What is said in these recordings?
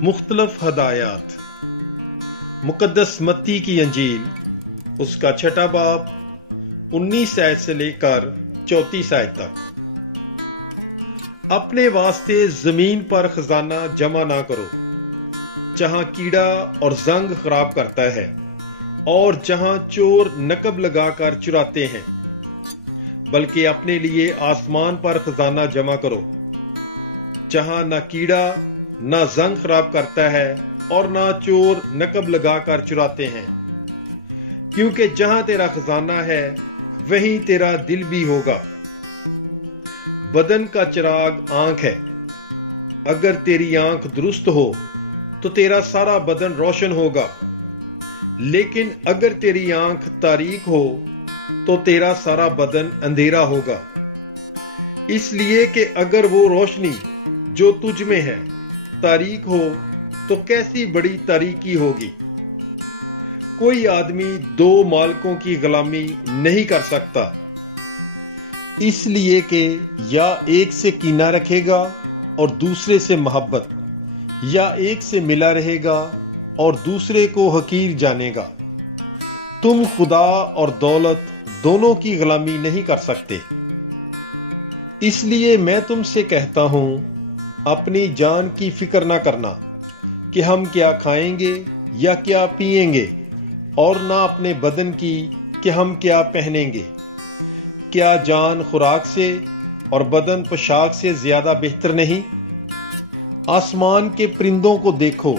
मुख्तलिफ हदायत। मुकद्दस मत्ती की अंजील उसका 6 बाब 19 आयत से लेकर 34 आयत तक। अपने वास्ते जमीन पर खजाना जमा ना करो, जहां कीड़ा और जंग खराब करता है और जहां चोर नकब लगाकर चुराते हैं, बल्कि अपने लिए आसमान पर खजाना जमा करो, जहां ना कीड़ा ना जंग खराब करता है और ना चोर नकब लगाकर चुराते हैं। क्योंकि जहां तेरा खजाना है वहीं तेरा दिल भी होगा। बदन का चिराग आंख है। अगर तेरी आंख दुरुस्त हो तो तेरा सारा बदन रोशन होगा, लेकिन अगर तेरी आंख तारीक हो तो तेरा सारा बदन अंधेरा होगा। इसलिए कि अगर वो रोशनी जो तुझ में है तारीक हो तो कैसी बड़ी तारीकी होगी। कोई आदमी 2 मालिकों की गुलामी नहीं कर सकता, इसलिए कि या एक से कीना रखेगा और दूसरे से मोहब्बत, या एक से मिला रहेगा और दूसरे को हकीर जानेगा। तुम खुदा और दौलत दोनों की गुलामी नहीं कर सकते। इसलिए मैं तुमसे कहता हूं, अपनी जान की फिक्र ना करना कि हम क्या खाएंगे या क्या पिएंगे, और ना अपने बदन की कि हम क्या पहनेंगे। क्या जान खुराक से और बदन पोशाक से ज्यादा बेहतर नहीं? आसमान के परिंदों को देखो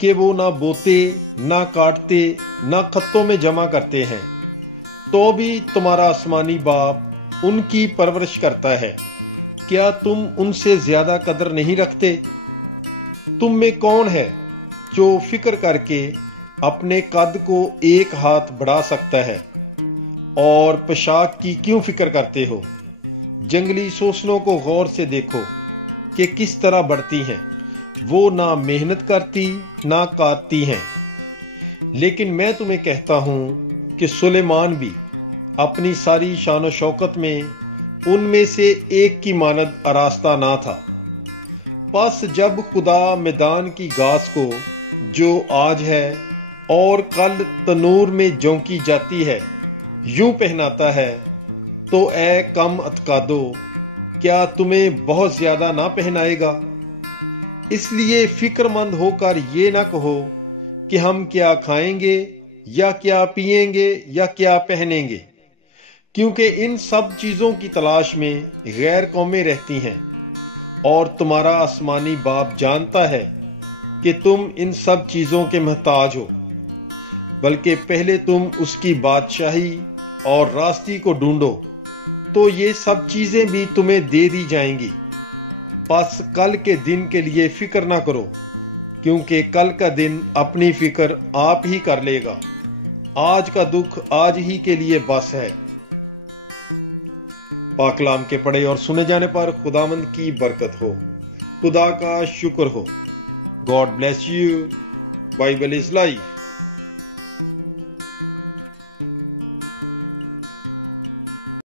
कि वो ना बोते, ना काटते, ना खत्तों में जमा करते हैं, तो भी तुम्हारा आसमानी बाप उनकी परवरिश करता है। क्या तुम उनसे ज्यादा कदर नहीं रखते? तुम में कौन है जो फिक्र करके अपने कद को 1 हाथ बढ़ा सकता है? और पोशाक की क्यों फिक्र करते हो? जंगली सोसनों को गौर से देखो कि किस तरह बढ़ती हैं। वो ना मेहनत करती ना काटती हैं। लेकिन मैं तुम्हें कहता हूं कि सुलेमान भी अपनी सारी शान और शौकत में उनमें से एक की मानद आरास्ता ना था। बस जब खुदा मैदान की घास को जो आज है और कल तनूर में झोंकी जाती है यूं पहनाता है, तो ऐ कम अतकादो, क्या तुम्हें बहुत ज्यादा ना पहनाएगा? इसलिए फिक्रमंद होकर ये ना कहो कि हम क्या खाएंगे या क्या पिएंगे या क्या पहनेंगे, क्योंकि इन सब चीजों की तलाश में गैर कौमें रहती हैं, और तुम्हारा आसमानी बाप जानता है कि तुम इन सब चीजों के मोहताज हो। बल्कि पहले तुम उसकी बादशाही और रास्ती को ढूंढो, तो ये सब चीजें भी तुम्हें दे दी जाएंगी। बस कल के दिन के लिए फिक्र ना करो, क्योंकि कल का दिन अपनी फिक्र आप ही कर लेगा। आज का दुख आज ही के लिए बस है। पाक कलाम के पढ़े और सुने जाने पर खुदावंद की बरकत हो, खुदा का शुक्र हो। God bless you. Bible is life.